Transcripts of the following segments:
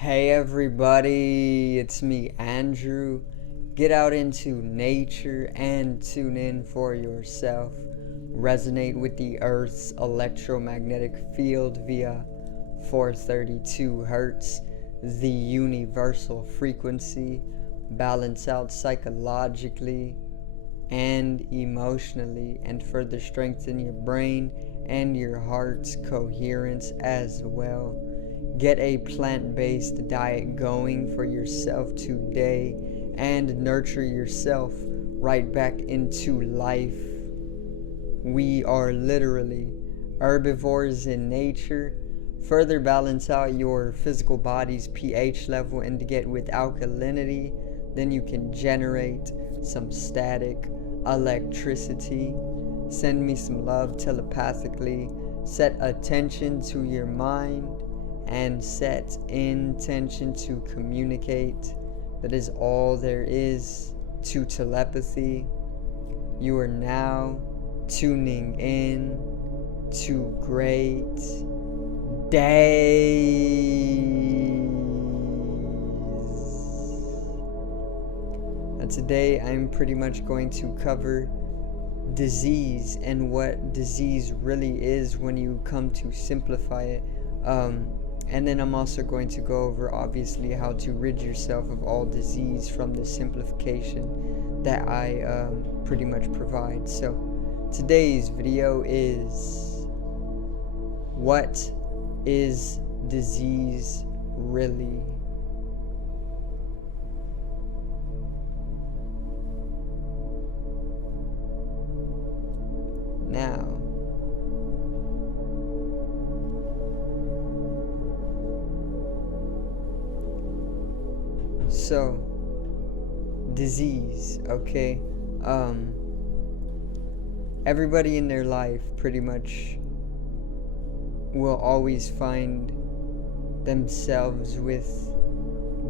Hey everybody, it's me Andrew. Get out into nature and tune in for yourself. Resonate with the Earth's electromagnetic field via 432 Hertz, the universal frequency. Balance out psychologically and emotionally, and further strengthen your brain and your heart's coherence as well. Get a plant-based diet going for yourself today and nurture yourself right back into life. We are literally herbivores in nature. Further balance out your physical body's pH level and to get with alkalinity, then you can generate some static electricity. Send me some love telepathically. Set attention to your mind and set intention to communicate. That is all there is to telepathy. You are now tuning in to great days. Today I'm pretty much going to cover disease and what disease really is when you come to simplify it. And then I'm also going to go over, obviously, how to rid yourself of all disease from the simplification that I pretty much provide. So today's video is, what is disease really? Now, so disease, okay? Everybody in their life pretty much will always find themselves with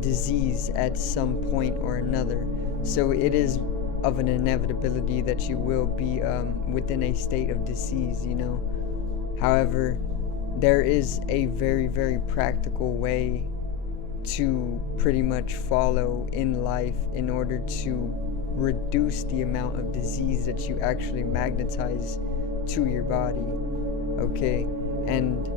disease at some point or another. So it is of an inevitability that you will be within a state of disease, you know. However, there is a very, very practical way to pretty much follow in life in order to reduce the amount of disease that you actually magnetize to your body, okay? And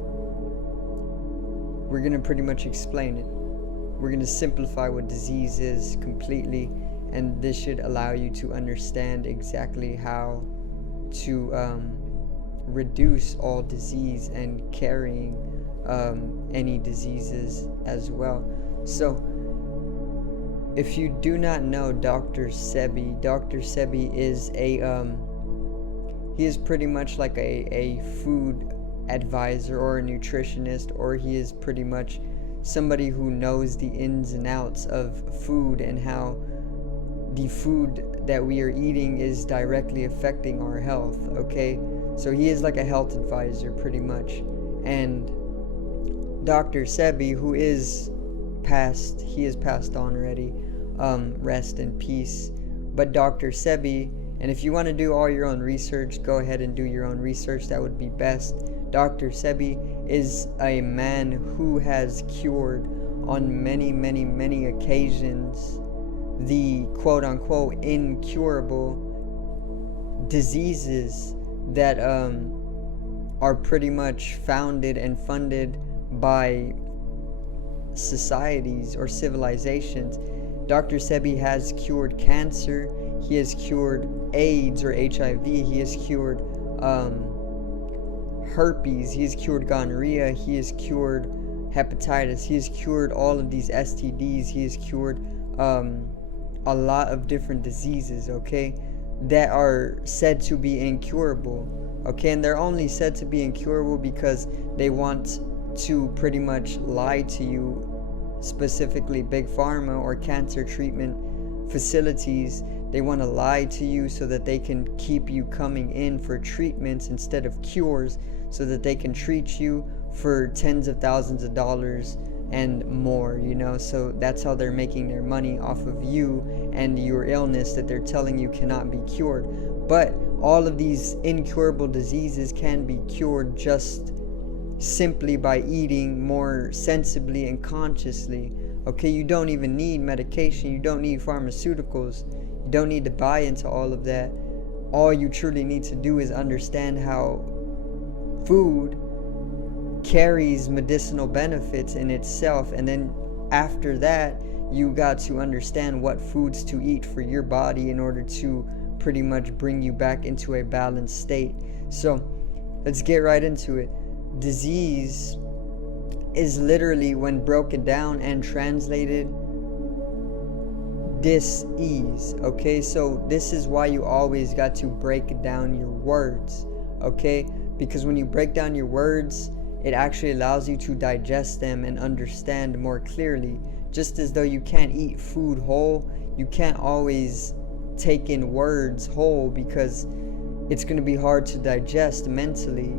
we're gonna pretty much explain it. We're gonna simplify what disease is completely, and this should allow you to understand exactly how to reduce all disease and carrying any diseases as well. So if you do not know Dr. Sebi is he is pretty much like a food advisor or a nutritionist, or he is pretty much somebody who knows the ins and outs of food and how the food that we are eating is directly affecting our health, okay? So he is like a health advisor pretty much. And Dr. Sebi, who is passed, he is passed on already, rest in peace. But Dr. Sebi, and if you want to do all your own research, go ahead and do your own research, that would be best. Dr. Sebi is a man who has cured on many occasions the quote-unquote incurable diseases that are pretty much founded and funded by societies or civilizations. Dr. Sebi has cured cancer, he has cured AIDS or HIV, he has cured herpes, he has cured gonorrhea, he has cured hepatitis, he has cured all of these STDs, he has cured a lot of different diseases, okay, that are said to be incurable, okay? And they're only said to be incurable because they want to pretty much lie to you, specifically Big Pharma or cancer treatment facilities. They want to lie to you so that they can keep you coming in for treatments instead of cures, so that they can treat you for tens of thousands of dollars and more, you know. So that's how they're making their money, off of you and your illness that they're telling you cannot be cured. But all of these incurable diseases can be cured just simply by eating more sensibly and consciously. Okay, you don't even need medication, you don't need pharmaceuticals, you don't need to buy into all of that. All you truly need to do is understand how food carries medicinal benefits in itself, and then after that you got to understand what foods to eat for your body in order to pretty much bring you back into a balanced state. So let's get right into it. Disease is literally, when broken down and translated, dis-ease. Okay, so this is why you always got to break down your words. Okay, because when you break down your words, it actually allows you to digest them and understand more clearly. Just as though you can't eat food whole, you can't always take in words whole, because it's going to be hard to digest mentally.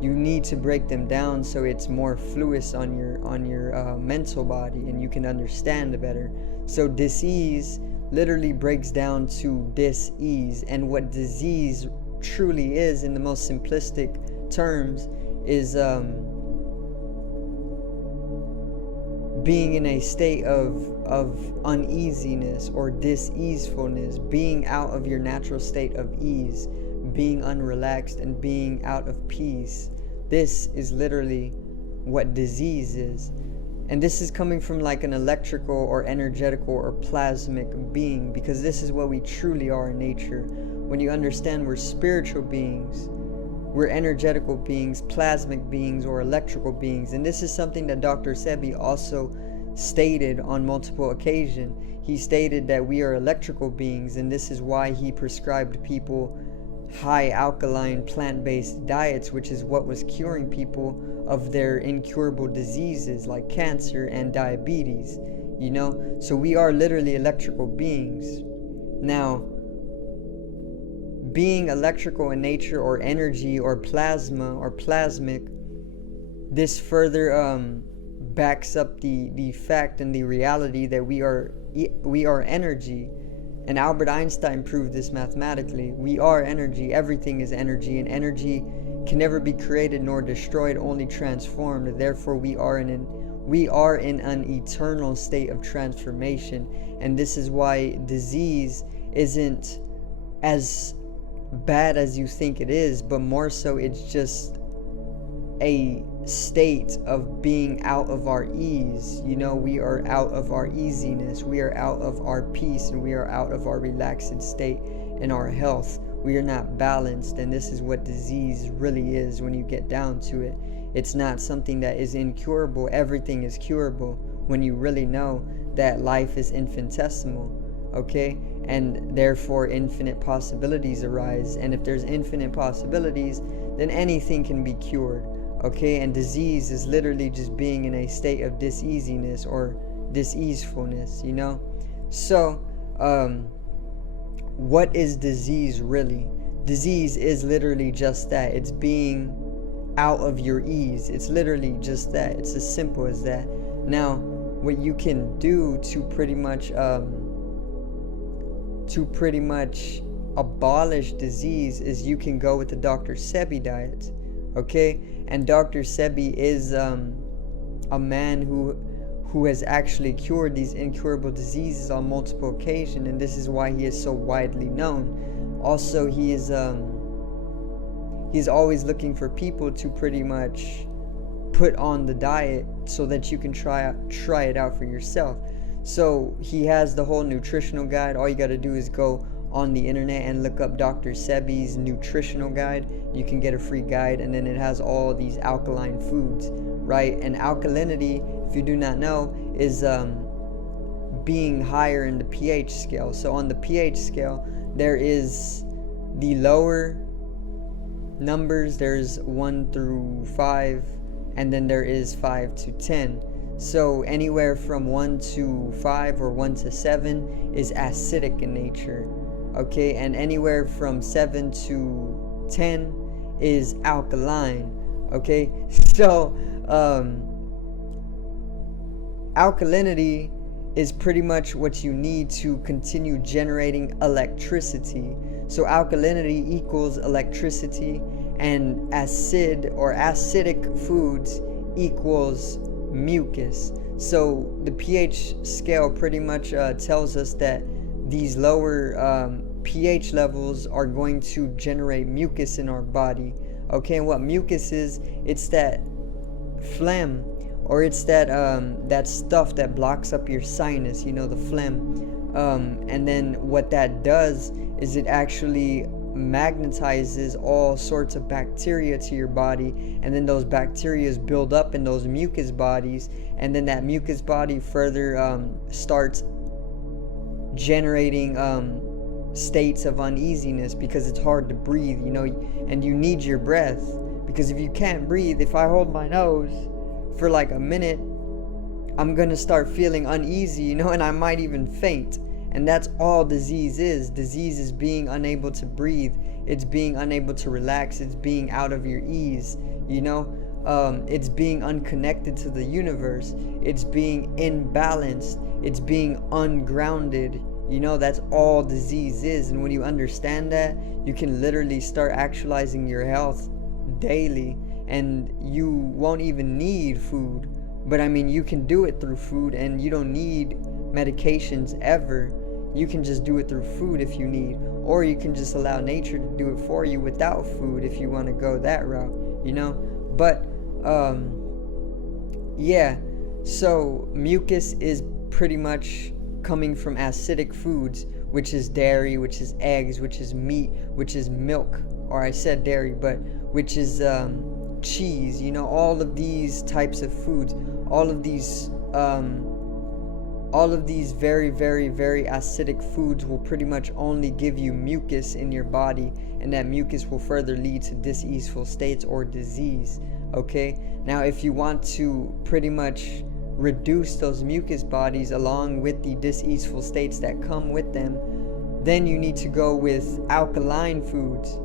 You need to break them down so it's more fluid on your mental body, and you can understand better. So disease literally breaks down to dis-ease, and what disease truly is, in the most simplistic terms, is being in a state of uneasiness or dis-easefulness, being out of your natural state of ease, being unrelaxed and being out of peace. This is literally what disease is. And this is coming from like an electrical or energetical or plasmic being, because this is what we truly are in nature. When you understand we're spiritual beings, we're energetical beings, plasmic beings, or electrical beings. And this is something that Dr. Sebi also stated on multiple occasions. He stated that we are electrical beings, and this is why he prescribed people high alkaline plant-based diets, which is what was curing people of their incurable diseases like cancer and diabetes. So we are literally electrical beings. Now, being electrical in nature, or energy, or plasma, or plasmic, this further backs up the fact and the reality that we are energy. And Albert Einstein proved this mathematically. We are energy. Everything is energy, and energy can never be created nor destroyed, only transformed. Therefore, we are in an eternal state of transformation. And this is why disease isn't as bad as you think it is, but more so it's just a state of being out of our ease. We are out of our easiness, we are out of our peace, and we are out of our relaxed state and our health. We are not balanced, and this is what disease really is when you get down to it. It's not something that is incurable. Everything is curable when you really know that life is infinitesimal. Okay, and therefore infinite possibilities arise, and if there's infinite possibilities, then anything can be cured. Okay, and disease is literally just being in a state of dis-easiness or dis-easefulness. So what is disease really? Disease is literally just that. It's being out of your ease. It's literally just that. It's as simple as that. Now, what you can do to pretty much abolish disease is you can go with the Dr. Sebi diet. Okay, and Dr. Sebi is a man who has actually cured these incurable diseases on multiple occasions, and this is why he is so widely known. Also, he's always looking for people to pretty much put on the diet so that you can try it out for yourself. So he has the whole nutritional guide. All you got to do is go on the internet and look up Dr. Sebi's nutritional guide. You can get a free guide, and then it has all these alkaline foods, right? And alkalinity, if you do not know, is being higher in the pH scale. So on the pH scale, there is the lower numbers, there's 1 through 5, and then there is 5 to 10. So anywhere from 1 to 5 or 1 to 7 is acidic in nature. Okay, and anywhere from 7 to 10 is alkaline. Okay, so alkalinity is pretty much what you need to continue generating electricity. So alkalinity equals electricity, and acid or acidic foods equals mucus. So the pH scale pretty much tells us that these lower pH levels are going to generate mucus in our body. Okay, and what mucus is, it's that phlegm, or it's that that stuff that blocks up your sinus, the phlegm. And then what that does is it actually magnetizes all sorts of bacteria to your body, and then those bacteria build up in those mucus bodies, and then that mucus body further starts generating states of uneasiness because it's hard to breathe, and you need your breath, because if you can't breathe, if I hold my nose for like a minute, I'm gonna start feeling uneasy, and I might even faint. And that's all disease is. Disease is being unable to breathe. It's being unable to relax. It's being out of your ease, it's being unconnected to the universe. It's being imbalanced. It's being ungrounded. That's all disease is. And when you understand that, you can literally start actualizing your health daily, and you won't even need food. But you can do it through food, and you don't need medications ever. You can just do it through food if you need, or you can just allow nature to do it for you without food if you want to go that route, But so mucus is pretty much coming from acidic foods, which is dairy, which is eggs, which is meat, which is milk, or I said dairy, but which is cheese, all of these types of foods, all of these very, very, very acidic foods will pretty much only give you mucus in your body, and that mucus will further lead to diseaseful states or disease. Okay, now if you want to pretty much reduce those mucus bodies along with the diseaseful states that come with them, then you need to go with alkaline foods.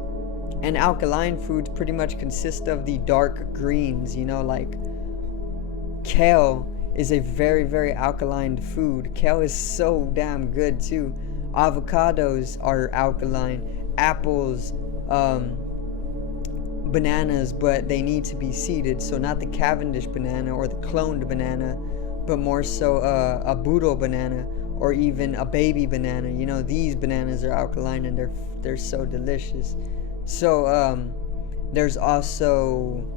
And alkaline foods pretty much consist of the dark greens, like kale is a very, very alkaline food. Kale is so damn good too. Avocados are alkaline. Apples, bananas, but they need to be seeded. So not the Cavendish banana or the cloned banana, but more so a Boodle banana, or even a baby banana. These bananas are alkaline, and they're so delicious. So there's also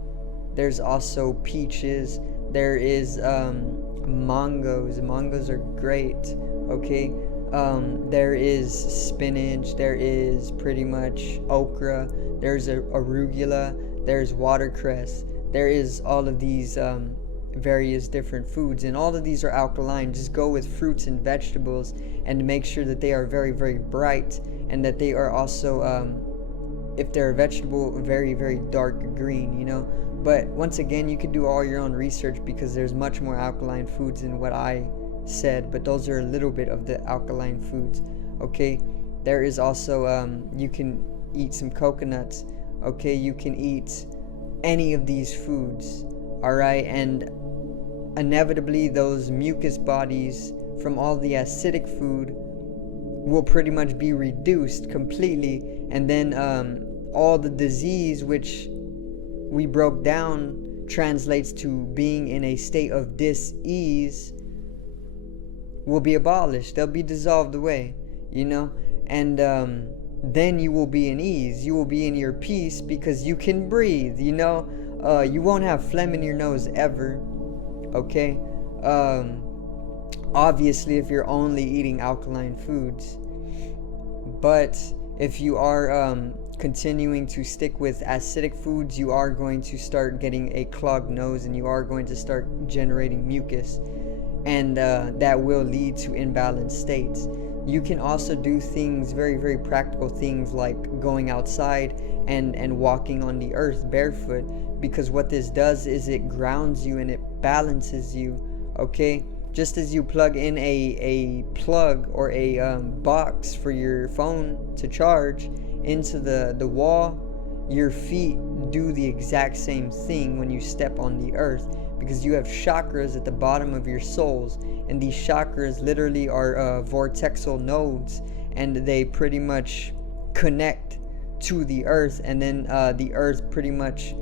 peaches. There is mangoes. Mangoes are great. Okay. There is spinach. There is pretty much okra. There's arugula. There's watercress. There is all of these various different foods, and all of these are alkaline. Just go with fruits and vegetables, and make sure that they are very, very bright, and that they are also if they're a vegetable, very, very dark green, But once again, you can do all your own research, because there's much more alkaline foods than what I said, but those are a little bit of the alkaline foods. Okay, there is also you can eat some coconuts. Okay, you can eat any of these foods. All right, and inevitably those mucus bodies from all the acidic food will pretty much be reduced completely, and then all the disease, which we broke down, translates to being in a state of dis-ease, will be abolished. They'll be dissolved away, and then you will be in ease. You will be in your peace, because you can breathe, you won't have phlegm in your nose ever. Okay, obviously if you're only eating alkaline foods. But if you are continuing to stick with acidic foods, you are going to start getting a clogged nose, and you are going to start generating mucus, and that will lead to imbalanced states. You can also do things, very, very practical things, like going outside and walking on the earth barefoot, because what this does is it grounds you and it balances you. Okay, just as you plug in a plug or a box for your phone to charge into the wall, your feet do the exact same thing when you step on the earth, because you have chakras at the bottom of your soles, and these chakras literally are vortexal nodes, and they pretty much connect to the earth, and then the earth pretty much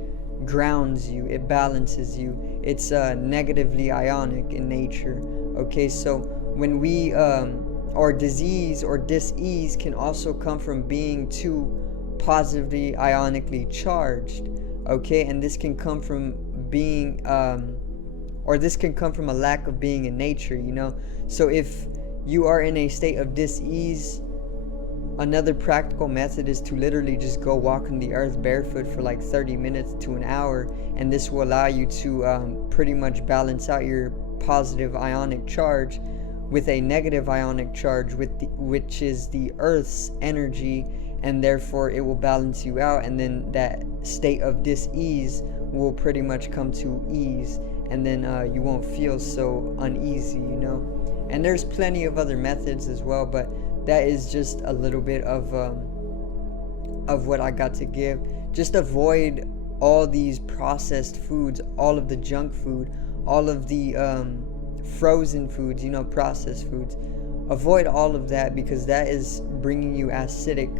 grounds you, it balances you. It's negatively ionic in nature. Okay, so when we or disease or dis-ease can also come from being too positively ionically charged. Okay, and this can come from being or this can come from a lack of being in nature, you know. So if you are in a state of dis-ease, another practical method is to literally just go walk on the earth barefoot for like 30 minutes to an hour, and this will allow you to pretty much balance out your positive ionic charge with a negative ionic charge, which is the earth's energy, and therefore it will balance you out, and then that state of dis-ease will pretty much come to ease, and then you won't feel so uneasy, you know. And there's plenty of other methods as well, but that is just a little bit of what I got to give. Just avoid all these processed foods, all of the junk food, all of the frozen foods, you know, processed foods. Avoid all of that, because that is bringing you acidic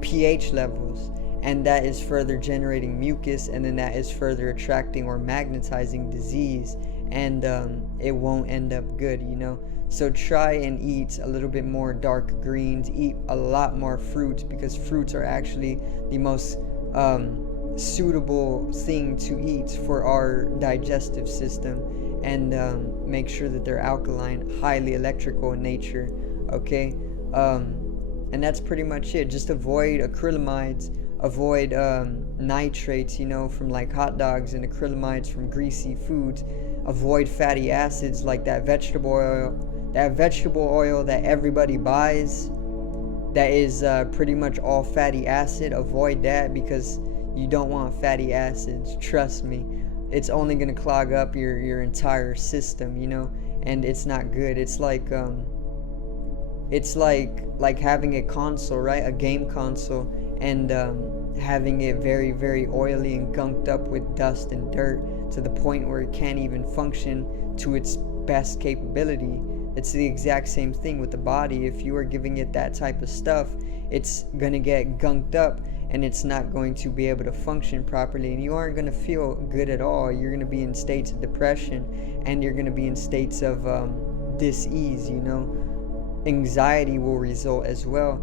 pH levels, and that is further generating mucus, and then that is further attracting or magnetizing disease, and it won't end up good, you know. So try and eat a little bit more dark greens, eat a lot more fruits, because fruits are actually the most suitable thing to eat for our digestive system, and make sure that they're alkaline, highly electrical in nature. Okay, and that's pretty much it. Just avoid acrylamides, avoid nitrates, you know, from like hot dogs, and acrylamides from greasy foods. Avoid fatty acids like that vegetable oil that everybody buys, that is pretty much all fatty acid. Avoid that, because you don't want fatty acids, trust me. It's only going to clog up your entire system, you know, and it's not good. It's like having a console, right? A game console, and having it very, very oily and gunked up with dust and dirt to the point where it can't even function to its best capability. It's the exact same thing with the body. If you are giving it that type of stuff, it's going to get gunked up, and it's not going to be able to function properly, and you aren't going to feel good at all. You're going to be in states of depression, and you're going to be in states of dis-ease, you know. Anxiety will result as well.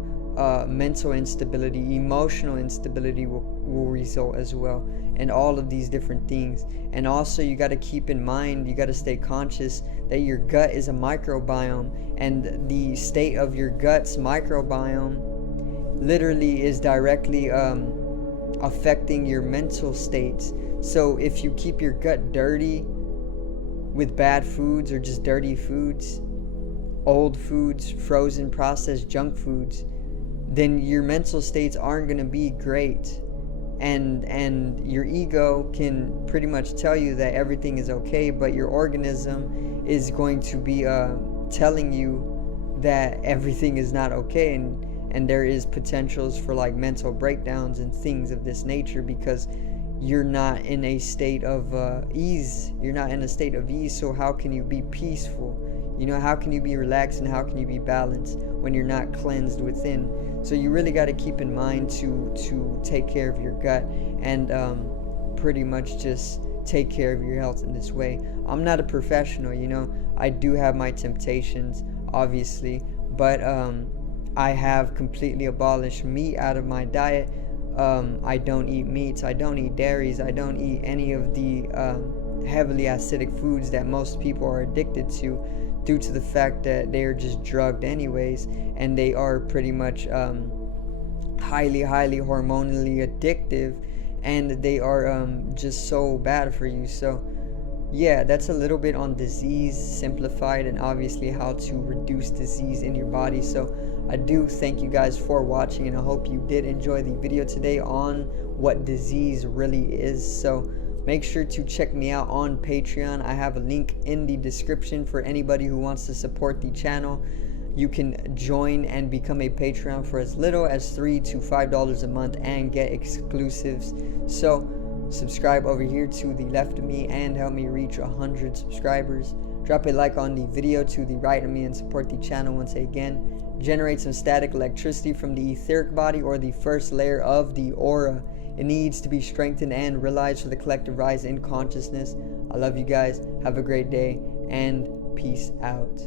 Mental instability, emotional instability will result as well, and all of these different things. And also, you got to keep in mind, you got to stay conscious that your gut is a microbiome, and the state of your gut's microbiome literally is directly affecting your mental states. So if you keep your gut dirty with bad foods, or just dirty foods, old foods, frozen, processed junk foods, then your mental states aren't going to be great, and your ego can pretty much tell you that everything is okay, but your organism is going to be telling you that everything is not okay, and there is potentials for like mental breakdowns and things of this nature, because you're not in a state of ease. You're not in a state of ease. So how can you be peaceful? You know, how can you be relaxed, and how can you be balanced when you're not cleansed within? So you really got to keep in mind to take care of your gut, and pretty much just take care of your health in this way. I'm not a professional, you know. I do have my temptations, obviously, but I have completely abolished meat out of my diet. I don't eat meats, I don't eat dairies, I don't eat any of the heavily acidic foods that most people are addicted to, due to the fact that they are just drugged anyways, and they are pretty much highly hormonally addictive, and they are just so bad for you. So yeah, that's a little bit on disease simplified, and obviously how to reduce disease in your body. So I do thank you guys for watching, and I hope you did enjoy the video today on what disease really is. So make sure to check me out on Patreon. I have a link in the description for anybody who wants to support the channel. You can join and become a Patreon for as little as $3 to $5 a month and get exclusives. So subscribe over here to the left of me and help me reach 100 subscribers. Drop a like on the video to the right of me and support the channel once again. generate some static electricity from the etheric body, or the first layer of the aura. It needs to be strengthened and realized for the collective rise in consciousness. I love you guys. Have a great day and peace out.